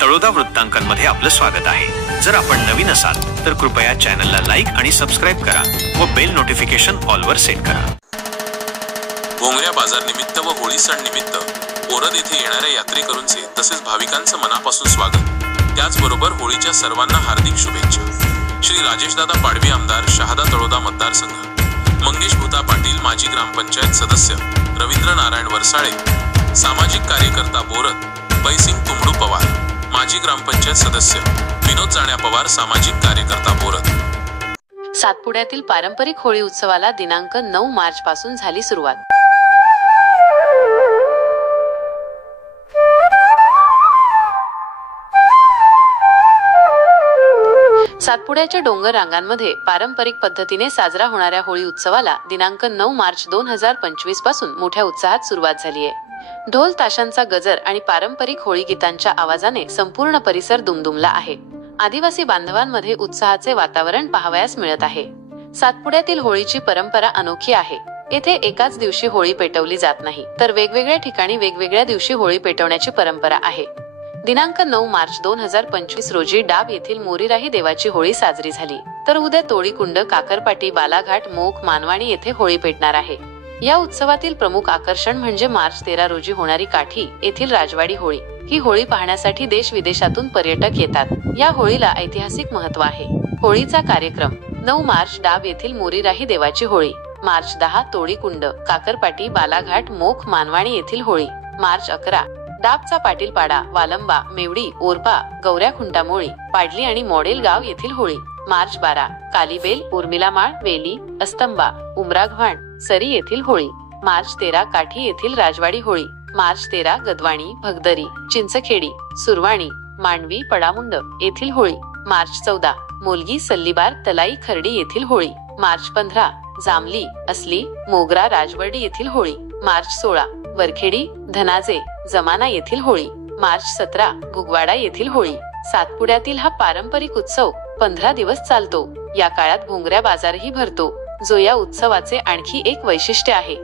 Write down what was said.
तळोदा वृत्तांकनमध्ये आपलं स्वागत आहे। जर आपण नवीन असाल तर कृपया चॅनलला लाईक आणि सबस्क्राइब करा व बेल नोटिफिकेशन ऑल वर सेट करा। भोंगऱ्या बाजार निमित्त व होळी सण निमित्त ओरद येथे येणाऱ्या यात्रेकरूंचे तसेच भाविकांचं मनापासून स्वागत। त्याचबरोबर होळीच्या सर्वांना हार्दिक शुभेच्छा। श्री राजेशदादा पाडवी, आमदार शहादा तळोदा मतदारसंघ, मंगेश भूता पाटील, माजी ग्रामपंचायत सदस्य रवींद्र नारायण वरसाळे, सामाजिक कार्यकर्ता बोरद पैसिंग तुमडू पवार, माजी ग्रामपंचायत सदस्य विनोद जाण्या पवार, सामाजिक कार्यकर्ता बोरद। सातपुड्यातील पारंपरिक होळी उत्सवाला दिनांक 9 मार्च पासून झाली सुरुवात। सातपुड्याच्या डोंगर रांगांमध्ये पारंपरिक पद्धतीने साजरा होणाऱ्या होळी उत्सवाला दिनांक 9 मार्च 2025 पासून मोठ्या उत्साहात सुरुवात झाली आहे। ढोल ताशांचा गजर आणि पारंपरिक होळी गीतांच्या आवाजाने संपूर्ण परिसर दुमदुमला आहे। आदिवासी बांधवांमध्ये उत्साहाचे वातावरण पाहावयास मिळत आहे। सातपुड्यातील होळीची परंपरा अनोखी आहे। येथे एकाच दिवशी होळी पेटवली जात नाही, तर वेगवेगळ्या ठिकाणी वेगवेगळ्या दिवशी होळी पेटवण्याची परंपरा आहे। दिनांक 9 मार्च 2025 रोजी डाब येथील मोरीराही देवाची होळी साजरी झाली, तर उद्या तोळीकुंड, काकरपाटी, बालाघाट, मोख, मानवाणी येथे होळी पेटणार आहे। या उत्सवातील प्रमुख आकर्षण म्हणजे मार्च 13 रोजी होणारी काठी येथील राजवाडी होळी। ही होळी पाहण्यासाठी देश विदेशातून पर्यटक येतात। या होळीला ऐतिहासिक महत्त्व आहे। होळीचा कार्यक्रम 9 मार्च डाब येथील मोरीराही देवाची होळी, मार्च 10 तोळीकुंड, काकरपाटी, बालाघाट, मोख, मानवाणी येथील होळी, मार्च 11 डाबचा पाटीलपाडा, वालंबा, मेवडी, ओरपा, गौऱ्या खुंटामोळी, पाडली आणि मॉडेल गाव येथील होळी, मार्च 12 कालीबेल, उर्मिलामाळ, वेली, अस्तंबा, उमराघवाण, सरी येथील होळी, मार्च 13 काठी येथील राजवाडी होळी, मार्च 13 गदवाणी, भगदरी, चिंचखेडी, सुरवाणी, मांडवी, पडामुंड येथील होळी, मार्च 14 मोलगी, सल्लीबार, तलाई, खर्डी येथील होळी, मार्च 15 जामली, असली, मोगरा, राजवर्डी येथील होळी, मार्च 16 वरखेडी, धनाजे, जमाना येथील होळी, मार्च 17 घुगवाडा येथील होळी। सातपुड्यातील हा पारंपरिक उत्सव 15 दिवस चालतो। या काळात भोंगऱ्या बाजारही भरतो, जो या उत्सवाचे आणखी एक वैशिष्ट्य आहे।